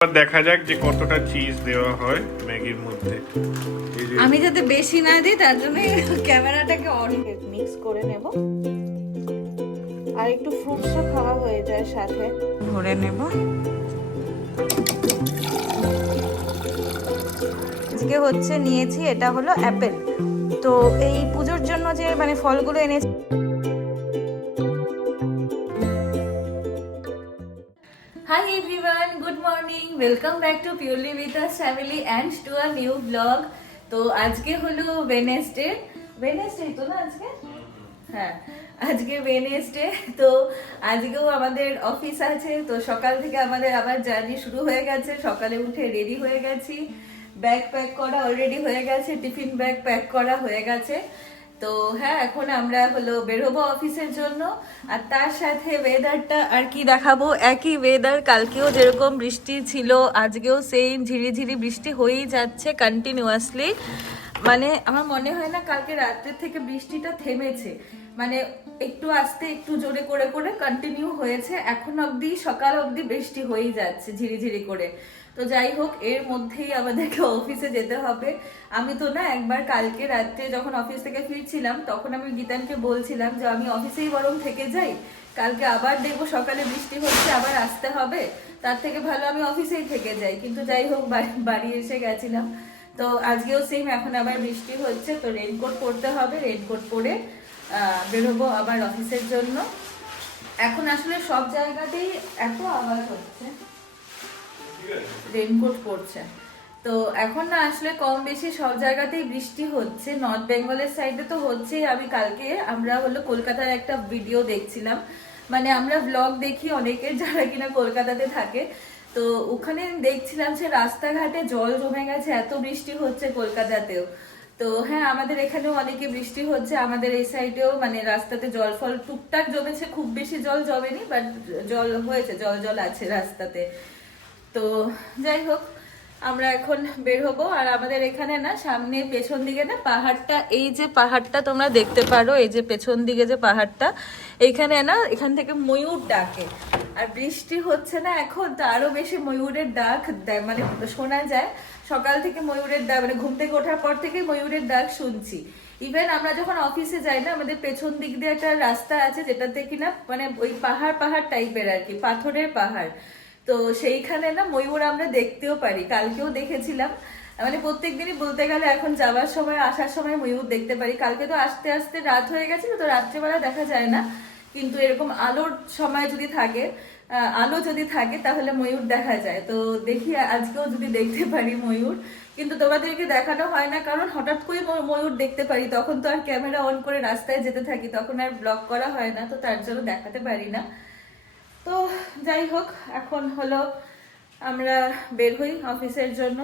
দেখা যাক যে কতটা চিজ দেওয়া হয় ম্যাগির মধ্যে। আমি যাতে বেশি না দিই তার জন্য ক্যামেরাটাকে অন মিক্স করে নেব, আর একটু ফ্রুটসও খাওয়া হয়ে যায় সাথে। ভরে নেব। আজকে হচ্ছে নিয়েছি, এটা হলো অ্যাপেল। তো এই পুজোর জন্য যে মানে ফলগুলো এনেছি। Hi everyone, good morning. Welcome back to Purely with Us Family and to a new vlog. তো আজকে হলো ওয়েডনেসডে তো না আজকে? হ্যাঁ, আজকে ওয়েডনেসডে। তো আজকেও আমাদের অফিস আছে, তো সকাল থেকে আমাদের আবার জার্নি শুরু হয়ে গেছে। সকালে উঠে রেডি হয়ে গেছি, ব্যাগ প্যাক করা অলরেডি হয়ে গেছে, টিফিন ব্যাগ প্যাক করা হয়ে গেছে। তো হ্যাঁ, এখন আমরা হলো বের হবো অফিসের জন্য। আর তার সাথে ওয়েদারটা আর কি দেখাবো, একই ওয়েদার। কালকেও যেরকম বৃষ্টি ছিল, আজকেও সেম ঝিরিঝিরি বৃষ্টি হয়েই যাচ্ছে কন্টিনিউয়াসলি। মানে আমার মনে হয় না কালকে রাত্রের থেকে বৃষ্টিটা থেমেছে, মানে একটু আস্তে একটু জোরে করে করে কন্টিনিউ হয়েছে। এখন অবধি সকাল অবধি বৃষ্টি হয়েই যাচ্ছে ঝিরিঝিরি করে। তো যাই হোক, এর মধ্যেই আমাদেরকে অফিসে যেতে হবে। আমি তো না একবার কালকে রাত্রে যখন অফিস থেকে ফিরছিলাম, তখন আমি গীতানকে বলছিলাম যে আমি অফিসেই বরং থেকে যাই, কালকে আবার দেখবো সকালে বৃষ্টি হচ্ছে, আবার আসতে হবে, তার থেকে ভালো আমি অফিসেই থেকে যাই। কিন্তু যাই হোক, বাড়ি এসে গেছিলাম। তো আজকেও সেম, এখন আবার বৃষ্টি হচ্ছে, তো রেনকোট পরতে হবে। রেনকোট পরে বেরোবো আবার অফিসের জন্য। এখন আসলে সব জায়গাতেই এত আওয়াজ হচ্ছে, রেনকোট পরছে। তো এখন না আসলে কম বেশি সব জায়গাতেই বৃষ্টি হচ্ছে, নর্থ বেঙ্গলের সাইডে তো হচ্ছেই। আমি কালকে আমরা হলো কলকাতার একটা ভিডিও দেখছিলাম, মানে আমরা ব্লগ দেখি অনেকের যারা কিনা কলকাতাতে থাকে। তো ওখানে দেখছিলাম যে রাস্তাঘাটে জল জমে গেছে, এত বৃষ্টি হচ্ছে কলকাতাতেও। তো হ্যাঁ, আমাদের এখানেও অনেকে বৃষ্টি হচ্ছে, আমাদের এই সাইডেও মানে রাস্তাতে জল ফল টুকটাক জমেছে, খুব বেশি জল জমেনি, বাট জল হয়েছে, জল জল আছে রাস্তাতে। তো যাই হোক, আমরা এখন বের হবো। আর আমাদের এখানে না সামনে পেছন দিকে না পাহাড়টা, এই যে পাহাড়টা তোমরা দেখতে পারো, এই যে পেছন দিকে যে পাহাড়টা, এইখানে না এখান থেকে ময়ূর ডাকে। আর বৃষ্টি হচ্ছে না এখন, তো আরো বেশি ময়ূরের ডাক মানে শোনা যায়। সকাল থেকে ময়ূরের ডাক, মানে ঘুম থেকে ওঠার পর থেকে ময়ূরের ডাক শুনছি। ইভেন আমরা যখন অফিসে যাই না, আমাদের পেছন দিক দিয়ে একটা রাস্তা আছে যেটাতে কিনা মানে ওই পাহাড় পাহাড় টাইপের আর কি, পাথরের পাহাড়। তো সেইখানে না ময়ূর আমরা দেখতেও পারি, কালকেও দেখেছিলাম। মানে প্রত্যেকদিনই বলতে গেলে এখন যাওয়ার সময় আসার সময় ময়ূর দেখতে পারি। কালকে তো আস্তে আস্তে রাত হয়ে গেছিল, তো রাত্রেবেলা দেখা যায় না, কিন্তু এরকম আলোর সময় যদি থাকে, আলো যদি থাকে তাহলে ময়ূর দেখা যায়। তো দেখি আজকেও যদি দেখতে পারি ময়ূর, কিন্তু তোমাদেরকে দেখানো হয় না, কারণ হঠাৎ করে ময়ূর দেখতে পারি, তখন তো আর ক্যামেরা অন করে রাস্তায় যেতে থাকি, তখন আর ব্লগ করা হয় না, তো তার জন্য দেখাতে পারি না। তো যাই হোক, এখন হলো আমরা বের হই অফিসের জন্য।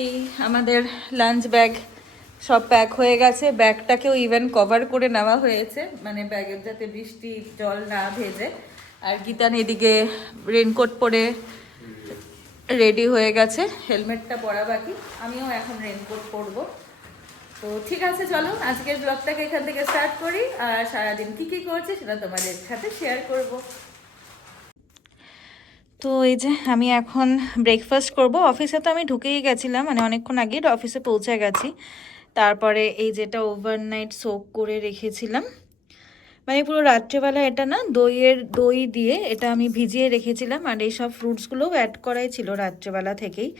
এই আমাদের লাঞ্চ ব্যাগ সব প্যাক হয়ে গেছে, ব্যাগটাকেও ইভেন কভার করে নেওয়া হয়েছে, মানে ব্যাগের যাতে বৃষ্টি জল না ভেজে। আর গীতান এদিকে রেনকোট পরে রেডি হয়ে গেছে, হেলমেটটা পরা বাকি, আমিও এখন রেনকোট পরবো। তো ঠিক আছে, চলো আজকের ব্লগটাকে এখান থেকে স্টার্ট করি, আর সারাদিন কি কি করছি সেটা তোমাদের সাথে শেয়ার করব। তো এই যে আমি এখন ব্রেকফাস্ট করব। অফিসে তো আমি ঢুকেই গেছিলাম, মানে অনেকক্ষণ আগেই অফিসে পৌঁছে গেছি। তারপরে এই যেটা ওভারনাইট সোক করে রেখেছিলাম, মানে পুরো রাত্রেবেলা, এটা না দই দিয়ে এটা আমি ভিজিয়ে রেখেছিলাম, আর এই সব ফ্রুটসগুলোও অ্যাড করাই ছিল রাত্রেবেলা থেকেই।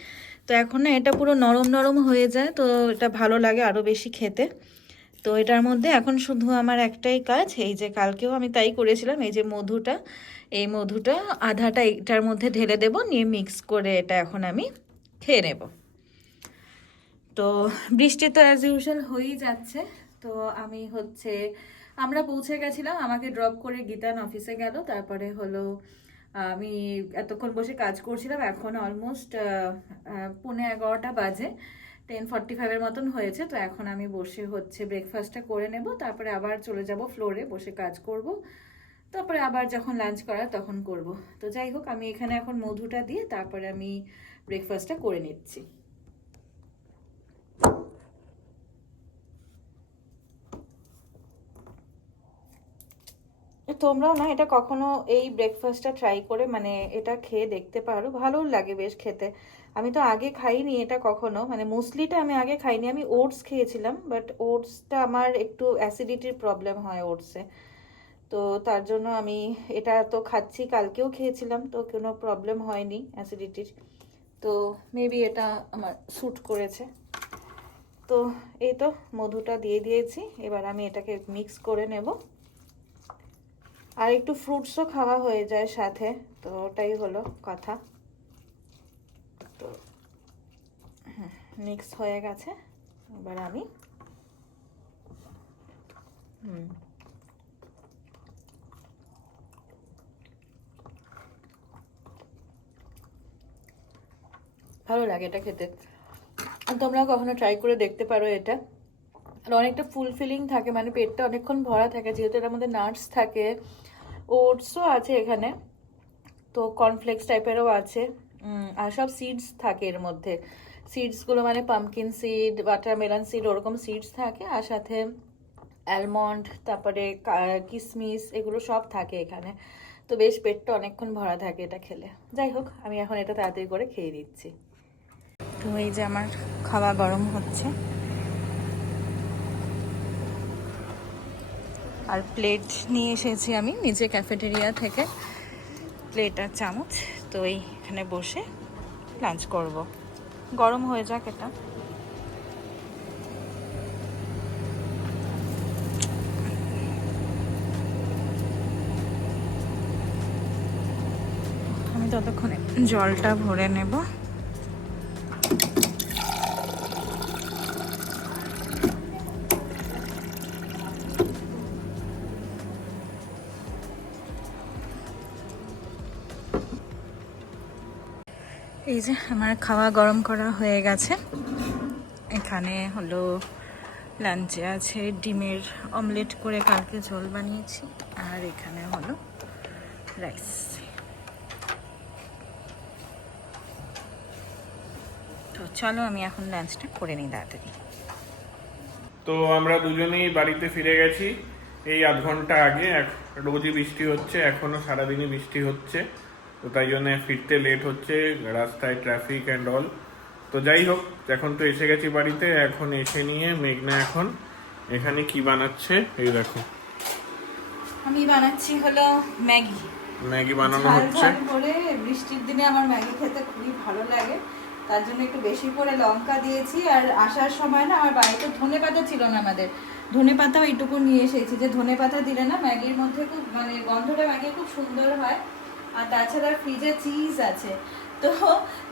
তো এখন না এটা পুরো নরম নরম হয়ে যায়, তো এটা ভালো লাগে আরও বেশি খেতে। তো এটার মধ্যে এখন শুধু আমার একটাই কাজ, এই যে কালকেও আমি তাই করেছিলাম, এই যে মধুটা, এই মধুটা আধাটা এটার মধ্যে ঢেলে দেব, নিয়ে মিক্স করে এটা এখন আমি খেয়ে নেব। তো বৃষ্টি তো অ্যাজ ইউজুয়াল হয়েই যাচ্ছে। তো আমি হচ্ছে, আমরা পৌঁছে গেছিলাম, আমাকে ড্রপ করে গীতান অফিসে গেল। তারপরে হলো আমি এতক্ষণ বসে কাজ করছিলাম, এখন অলমোস্ট 11:45 বাজে, 10:45 মতন হয়েছে। তো এখন আমি বসে হচ্ছে ব্রেকফাস্টটা করে নেব, তারপরে আবার চলে যাব ফ্লোরে, বসে কাজ করব। তারপরে আবার যখন লাঞ্চ করার তখন করব। তো যাই হোক, আমি এখানে এখন মধুটা দিয়ে তারপরে আমি ব্রেকফাস্টটা করে নিচ্ছি। তোমরাও না এটা কখনো এই ব্রেকফাস্টটা ট্রাই করে মানে এটা খেয়ে দেখতে পারো, ভালোও লাগে বেশ খেতে। আমি তো আগে খাইনি এটা কখনো, মানে মুসলিটা আমি আগে খাইনি, আমি ওটস খেয়েছিলাম, বাট ওটসটা আমার একটু অ্যাসিডিটির প্রবলেম হয় ওটসে। তো তার জন্য আমি এটা তো খাচ্ছি, কালকেও খেয়েছিলাম, তো কোনো প্রবলেম হয়নি অ্যাসিডিটির। তো মেবি এটা আমার স্যুট করেছে। তো এই তো মধুটা দিয়ে দিয়েছি, এবার আমি এটাকে মিক্স করে নেব। আর একটু ফ্রুটসও খাওয়া হয়ে যায় সাথে, তো ওটাই হলো কথা। তো মিক্স হয়ে গেছে, এবার আমি ভালো লাগে এটা খেতে। আর তোমরাও কখনো ট্রাই করে দেখতে পারো এটা। আর অনেকটা ফুলফিলিং থাকে, মানে পেটটা অনেকক্ষণ ভরা থাকে, যেহেতু এটার মধ্যে নাটস থাকে, ওটসও আছে এখানে, তো কর্নফ্লেক্স টাইপেরও আছে। আর সব সিডস থাকে এর মধ্যে। সিডসগুলো মানে পামকিন সিড, ওয়াটারমেলন সিড, ওরকম সিডস থাকে, আর সাথে অ্যালমন্ড, তারপরে কিশমিশ, এগুলো সব থাকে এখানে। তো বেশ পেটটা অনেকক্ষণ ভরা থাকে এটা খেলে। যাই হোক, আমি এখন এটা তাড়াতাড়ি করে খেয়ে দিচ্ছি। তো এই যে আমার খাওয়া গরম হচ্ছে, আর প্লেট নিয়ে এসেছি আমি নিচে ক্যাফেটেরিয়া থেকে, প্লেট আর চামচ। তো এইখানে বসে লাঞ্চ করব, গরম হয়ে যাক এটা। আমি ততক্ষণে জলটা ভরে নেব। এই যে আমার খাওয়া গরম করা হয়ে গেছে। এখানে হলো লাঞ্চে আছে ডিমের অমলেট করে কালকে ঝোল বানিয়েছি, আর এখানে হলো রাইস। তো চলো আমি এখন লাঞ্চটা করে নিই তাড়াতাড়ি। তো আমরা দুজনেই বাড়িতে ফিরে গেছি এই আধ ঘন্টা আগে। রোজই বৃষ্টি হচ্ছে, এখনো সারাদিনই বৃষ্টি হচ্ছে, তো তাই জন্য ফিরতে লেট হচ্ছে, রাস্তায় ট্রাফিক অ্যান্ড অল। তো যাই হোক, এখন তো এসে গেছি বাড়িতে। এখন এসে নিয়ে মেঘনা এখন এখানে কি বানাচ্ছে এই দেখো। আমি বানাচ্ছি হলো ম্যাগি। ম্যাগি বানানো হচ্ছে। ঝাল করে বৃষ্টির দিনে আমার ম্যাগি খেতে খুবই ভালো লাগে, তার জন্য একটু বেশি করে লঙ্কা দিয়েছি। আর আসার সময় না আমার বাড়িতে ধনেপাতা ছিল না, আমাদের ধনেপাতাও এইটুকু নিয়ে এসেছি, যে ধনেপাতা দিলে না ম্যাগির মধ্যে খুব মানে গন্ধটা ম্যাগি খুব সুন্দর হয়। আর তাছাড়া ফ্রিজে চিজ আছে, তো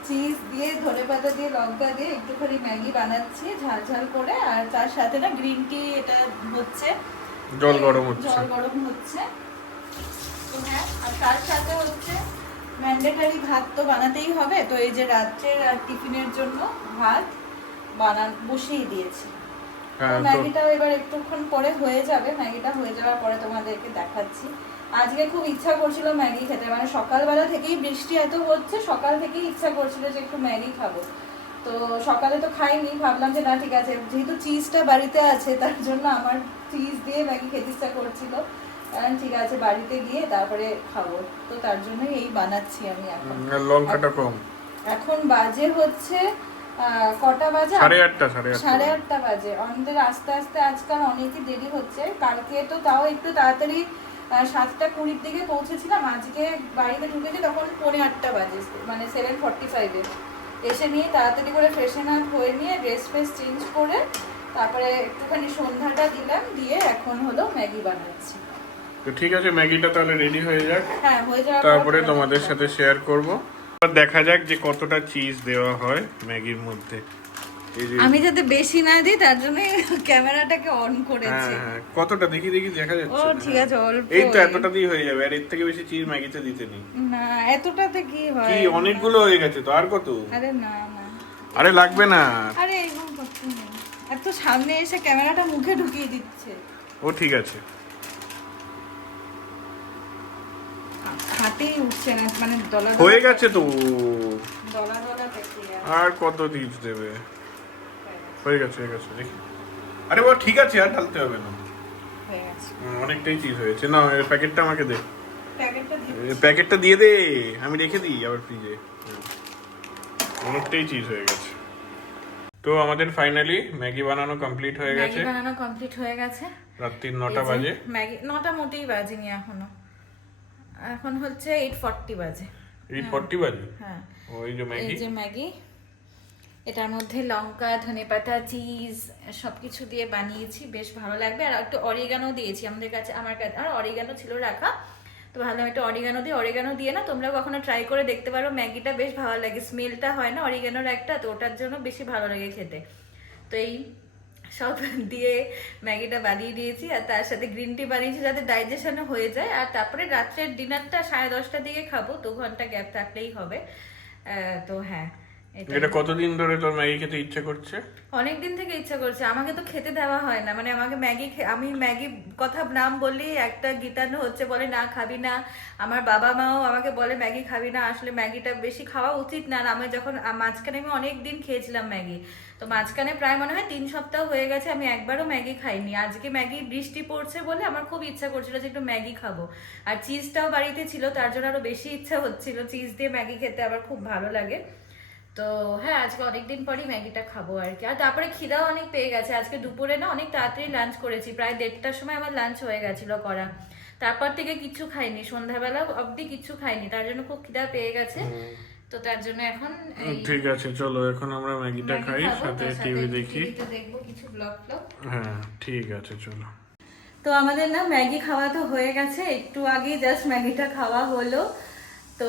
চিজ দিয়ে ধনেপাতা দিয়ে লঙ্কা দিয়ে একটুখানি ম্যাগি বানাচ্ছি ঝাল ঝাল করে। আর তার সাথে না গ্রিন টি এটা হচ্ছে, জল গরম হচ্ছে। জল গরম হচ্ছে। হ্যাঁ, আর তার সাথে হচ্ছে ম্যান্ডেটারি ভাত তো বানাতেই হবে, তো এই যে রাত্রের আর টিফিনের জন্য ভাত বসিয়ে দিয়েছি। ম্যাগিটাও এবার একটুক্ষণ পরে হয়ে যাবে, ম্যাগিটা হয়ে যাওয়ার পরে তোমাদেরকে দেখাচ্ছি। আজকে খুব ইচ্ছা করছিল ম্যাগি খেতে, মানে সকালবেলা থেকেই বৃষ্টি এত হচ্ছে, সকাল থেকেই ইচ্ছা করছিল যে একটু ম্যাগি খাবো। তো সকালে তো খাইনি, ভাবলাম যে না ঠিক আছে, যেহেতু চিজটা বাড়িতে আছে তার জন্য আমার চিজ দিয়ে ম্যাগি খেতে ইচ্ছা করছিল, ঠিক আছে বাড়িতে গিয়ে তারপরে খাবো, তো তার জন্যই এই বানাচ্ছি আমি এখন। লঙ্কাটা কম। এখন বাজে হচ্ছে কটা বাজে? 8:30 বাজে। আমাদের আস্তে আস্তে আজকাল অনেকই দেরি হচ্ছে। কালকে তো তাও একটু তাড়াতাড়ি 7:20 দিকে পৌঁছেছিলাম, আজকে বাড়িতে ঢুকেছি তখন 8:45 বাজে, মানে 7:45-এ এসে নিয়ে তাড়াতাড়ি করে ফ্রেশন আপ হয়ে নিয়ে ড্রেস ফ্রেস চেঞ্জ করে তারপরে একটুখানি সন্ধ্যাটা দিলাম, দিয়ে এখন হলো ম্যাগি বানাচ্ছি। তো ঠিক আছে, ম্যাগিটা তাহলে রেডি হয়ে যাক। হ্যাঁ, হয়ে যাওয়ার তারপরে তোমাদের সাথে শেয়ার করব। দেখা যাক যে কতটা চিজ দেওয়া হয় ম্যাগির মধ্যে। আমি যাতে বেশি না দিই তার জন্য ক্যামেরাটাকে অন করেছি। হ্যাঁ, কতটা দেখি দেখা যাচ্ছে। ও ঠিক আছে, অল্প। এই তো এতটা দিয়ে হয়ে যাবে, আর এর থেকে বেশি চিজ ম্যাগিতে দিতে নেই। না, এতটাতে কি হয়? কি অনেকগুলো হয়ে গেছে তো, আর কত? আরে না না, আরে লাগবে না। আরে এরকম করতে নেই, এত সামনে এসে ক্যামেরাটা মুখে ঢুকিয়ে দিচ্ছে। ও ঠিক আছে, হাতেই উঠছে না, মানে ডলার হয়ে গেছে তো। ডলার দেখি আর কত চিজ দেবে? হয়ে গেছে দেখি। আরে ও ঠিক আছে, আর ঢালতে হবে না। হয়ে গেছে। অনেকটাই চিজ হয়েছে। না প্যাকেটটা আমাকে দে, প্যাকেটটা দিয়ে প্যাকেটটা দিয়ে দে, আমি রেখে দিই আবার ফ্রিজে। অনেকটাই চিজ হয়ে গেছে। তো আমাদের ফাইনালি ম্যাগি বানানো কমপ্লিট হয়ে গেছে। ম্যাগি বানানো কমপ্লিট হয়ে গেছে। রাত্রি 9টা বাজে। ম্যাগি 9টা মোটেই বাজেনি এখনো, এখন হচ্ছে 8:40 বাজে। 8:40 বাজে। হ্যাঁ, ওই যে ম্যাগি, এই যে ম্যাগি, এটার মধ্যে লঙ্কা, ধনেপাতা, চিজ সবকিছু দিয়ে বানিয়েছি, বেশ ভালো লাগবে। আর একটু অরিগানো দিয়েছি, আমার কাছে আর অরিগানো ছিল রাখা, তো ভাবলাম একটু অরিগানো দিয়ে না তোমরা কখনো ট্রাই করে দেখতে পারো, ম্যাগিটা বেশ ভালো লাগে, স্মেলটা হয় না অরিগানোর একটা, তো ওটার জন্য বেশি ভালো লাগে খেতে। তো এই সব দিয়ে ম্যাগিটা বানিয়ে দিয়েছি, আর তার সাথে গ্রিন টি বানিয়েছি যাতে ডাইজেশনও হয়ে যায়। আর তারপরে রাত্রের ডিনারটা 10:30টার দিকে খাবো, 2 ঘন্টা গ্যাপ থাকলেই হবে। তো হ্যাঁ, এটা কতদিন ধরে তোর ম্যাগি খেতে ইচ্ছে করছে? অনেকদিন থেকে ইচ্ছা করছে। আমাকে তো খেতে দেওয়া হয় না, মানে আমাকে আমি ম্যাগি কথা নাম বললেই একটা গীতানো হচ্ছে, বলে না খাবি না। আমার বাবা মাও আমাকে বলে ম্যাগি খাবি না, আসলে ম্যাগিটা বেশি খাওয়া উচিত না। আর আমি যখন মাঝখানে আমি অনেক দিন খেয়েছিলাম ম্যাগি, তো মাঝখানে প্রায় মনে হয় 3 সপ্তাহ হয়ে গেছে আমি একবারও ম্যাগি খাইনি। আজকে ম্যাগি বৃষ্টি পড়ছে বলে আমার খুব ইচ্ছা করছিল যে একটু ম্যাগি খাবো, আর চিজটাও বাড়িতে ছিল, তার জন্য আরো বেশি ইচ্ছা হচ্ছিল। চিজ দিয়ে ম্যাগি খেতে আবার খুব ভালো লাগে। তো হ্যাঁ, আজকে অনেকদিন পরই ম্যাগিটা খাবো আর কি। আর তারপরে খিদাও অনেক পেয়ে গেছে, আজকে দুপুরে না অনেক তাড়াতাড়ি লাঞ্চ করেছি, প্রায় 1:30টার সময় আমার লাঞ্চ হয়ে গেছিল করা। তারপর থেকে কিচ্ছু খাইনি, সন্ধ্যাবেলা অবধি কিচ্ছু খাইনি, তার জন্য খুব খিদা পেয়ে গেছে। তো তার জন্য এখন ঠিক আছে, চলো এখন আমরা ম্যাগিটা খাই, সাথে টিভি দেখি, দেখবো কিছু ব্লগ। হ্যাঁ ঠিক আছে চলো। তো আমাদের না ম্যাগি খাওয়া তো হয়ে গেছে, একটু আগে জাস্ট ম্যাগিটা খাওয়া হলো। তো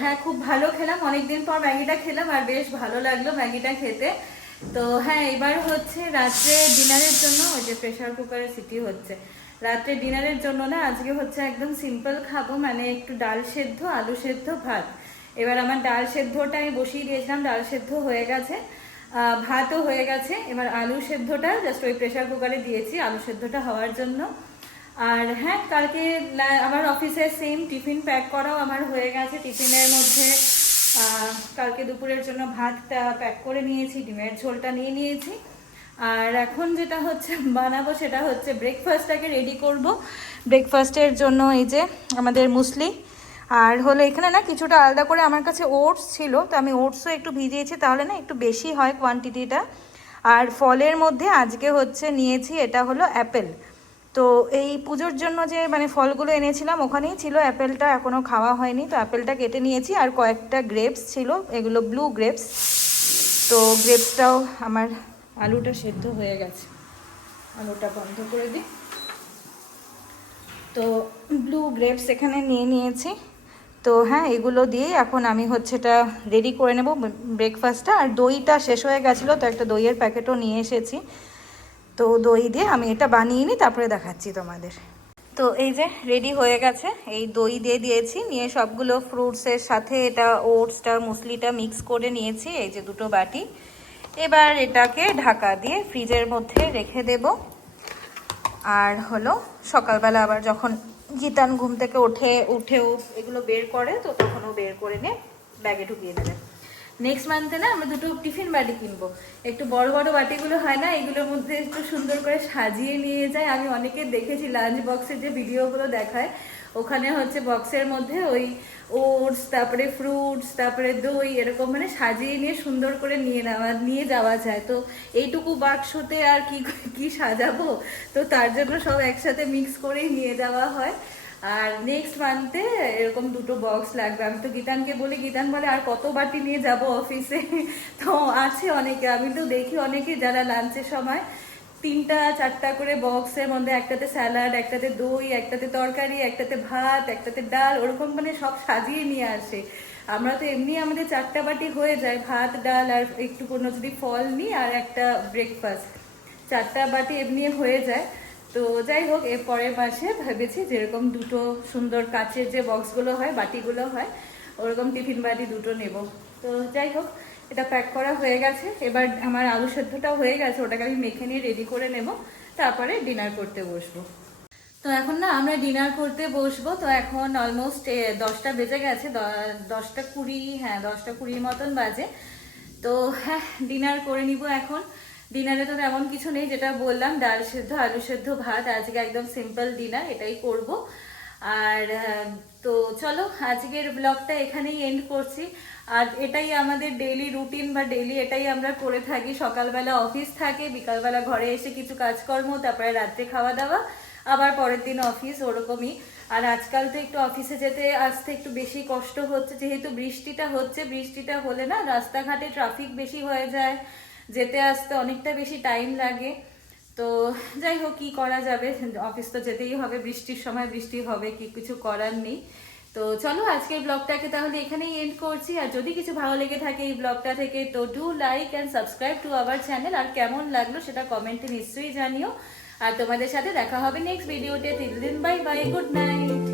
হ্যাঁ, খুব ভালো খেলাম, অনেকদিন পর ম্যাগিটা খেলাম আর বেশ ভালো লাগলো ম্যাগিটা খেতে। তো হ্যাঁ, এবার হচ্ছে রাত্রে ডিনারের জন্য, ওই যে প্রেসার কুকারে সিটি হচ্ছে, রাত্রে ডিনারের জন্য না আজকে হচ্ছে একদম সিম্পল খাবো, মানে একটু ডাল সেদ্ধ, আলু সেদ্ধ, ভাত। এবার আমার ডাল সেদ্ধটা আমি বসিয়ে দিয়েছিলাম, ডাল সেদ্ধ হয়ে গেছে, ভাতও হয়ে গেছে। এবার আলু সেদ্ধটা জাস্ট ওই প্রেসার কুকারে দিয়েছি আলু সেদ্ধটা হওয়ার জন্য। আর হ্যাঁ, কালকে আমার অফিসে সেম টিফিন প্যাক করাও আমার হয়ে গেছে। টিফিনের মধ্যে কালকে দুপুরের জন্য ভাতটা প্যাক করে নিয়েছি, ডিমের ঝোলটা নিয়ে নিয়েছি। আর এখন যেটা হচ্ছে বানাবো সেটা হচ্ছে ব্রেকফাস্টটাকে রেডি করব। ব্রেকফাস্টের জন্য এই যে আমাদের মুসলি, আর হলো এখানে না কিছুটা আলাদা করে আমার কাছে ওটস ছিল, তো আমি ওটসও একটু ভিজিয়েছি, তাহলে না একটু বেশি হয় কোয়ান্টিটিটা। আর ফলের মধ্যে আজকে হচ্ছে নিয়েছি, এটা হলো অ্যাপেল। তো এই পুজোর জন্য যে মানে ফলগুলো এনেছিলাম ওখানেই ছিল অ্যাপেলটা, এখনও খাওয়া হয়নি, তো অ্যাপেলটা কেটে নিয়েছি। আর কয়েকটা গ্রেপস ছিল, এগুলো ব্লু গ্রেপস, তো গ্রেপসটাও আমার। আলুটা সেদ্ধ হয়ে গেছে, আলুটা বন্ধ করে দিই। তো ব্লু গ্রেপস এখানে নিয়ে নিয়েছি। তো হ্যাঁ, এগুলো দিয়েই এখন আমি হচ্ছে এটা রেডি করে নেব ব্রেকফাস্টটা। আর দইটা শেষ হয়ে গেছিলো, তো একটা দইয়ের প্যাকেটও নিয়ে এসেছি, তো দই দিয়ে আমি এটা বানিয়ে নিই, তারপরে দেখাচ্ছি তোমাদের। তো এই যে রেডি হয়ে গেছে, এই দই দিয়ে দিয়েছি, নিয়ে সবগুলো ফ্রুটসের সাথে এটা ওটসটা মুসলিটা মিক্স করে নিয়েছি, এই যে 2টো বাটি। এবার এটাকে ঢাকা দিয়ে ফ্রিজের মধ্যে রেখে দেব। আর হলো সকালবেলা আবার যখন গীতান ঘুম থেকে উঠেও এগুলো বের করে, তো তখন ও বের করে নিয়ে ব্যাগে ঢুকিয়ে দেবে। নেক্সট মান্থে না আমরা 2টো টিফিন বাটি কিনবো, একটু বড় বড় বাটিগুলো হয় না, এগুলোর মধ্যে একটু সুন্দর করে সাজিয়ে নিয়ে যায়। আমি অনেকে দেখেছি লাঞ্চ বক্সের যে ভিডিওগুলো দেখায়, ওখানে হচ্ছে বক্সের মধ্যে ওই ওটস, তারপরে ফ্রুটস, তারপরে দই, এরকম মানে সাজিয়ে নিয়ে সুন্দর করে নিয়ে যাওয়া যায়। তো এইটুকু বাক্সতে আর কি সাজাবো, তো তার জন্য সব একসাথে মিক্স করেই নিয়ে যাওয়া হয়। আর নেক্সট মান্থে এরকম 2টো বক্স লাগবে। আমি তো গীতানকে বলি, গীতান বলে আর কত বাটি নিয়ে যাব অফিসে। তো আছে অনেকে, আমি তো দেখি অনেকে যারা লাঞ্চের সময় 3টা 4টা করে বক্সের মধ্যে, একটাতে স্যালাড, একটাতে দই, একটাতে তরকারি, একটাতে ভাত, একটাতে ডাল, ওরকম মানে সব সাজিয়ে নিয়ে আসে। আমরা তো এমনি আমাদের 4টা বাটি হয়ে যায়, ভাত ডাল আর একটু কোনো যদি ফল নিই আর একটা ব্রেকফাস্ট, 4টা বাটি এমনি হয়ে যায়। তো যাই হোক, এর পরের মাসে ভেবেছি যেরকম 2টো সুন্দর কাচের যে বক্সগুলো হয়, বাটিগুলো হয়, ওরকম টিফিন বাটি 2টো নেব। তো যাই হোক, এটা প্যাক করা হয়ে গেছে। এবার আমার আলু সেদ্ধটাও হয়ে গেছে, ওটাকে আমি মেখে নিয়ে রেডি করে নেব, তারপরে ডিনার করতে বসবো। তো এখন না আমরা ডিনার করতে বসবো। তো এখন অলমোস্ট 10টা বেজে গেছে, 10টা 20, হ্যাঁ 10টা 20 মতন বাজে। তো হ্যাঁ, ডিনার করে নিব এখন। ডিনারে তো তেমন কিছু নেই, যেটা বললাম ডাল সেদ্ধ আলু সেদ্ধ ভাত, আজকে একদম সিম্পল ডিনার এটাই করব। আর তো চলো আজকের ব্লগটা এখানেই এন্ড করছি। আর এটাই আমাদের ডেইলি রুটিন বা ডেইলি এটাই আমরা করে থাকি। সকালবেলা অফিস থাকে, বিকালবেলা ঘরে এসে কিছু কাজকর্ম, তারপরে রাত্রে খাওয়া দাওয়া, আবার পরের দিন অফিস, ওরকমই। আর আজকাল তো একটু অফিসে যেতে আসতে একটু বেশি কষ্ট হচ্ছে, যেহেতু বৃষ্টিটা হচ্ছে। বৃষ্টিটা হলে না রাস্তাঘাটে ট্রাফিক বেশি হয়ে যায়, যেতে আসতে অনেকটা বেশি টাইম লাগে। তো যাই হোক, কি করা যাবে, অফিস তো যেতেই হবে, বৃষ্টির সময় বৃষ্টি হবে, কি কিছু করার নেই। তো চলো আজকের ব্লগটাকে তাহলে এখানেই এন্ড করছি। আর যদি কিছু ভালো লেগে থাকে এই ব্লগটা থেকে, তো do like and subscribe to our channel. আর কেমন লাগলো সেটা কমেন্টে নিশ্চয়ই জানিও। আর তোমাদের সাথে দেখা হবে নেক্সট ভিডিওতে। Till then bye bye, good night.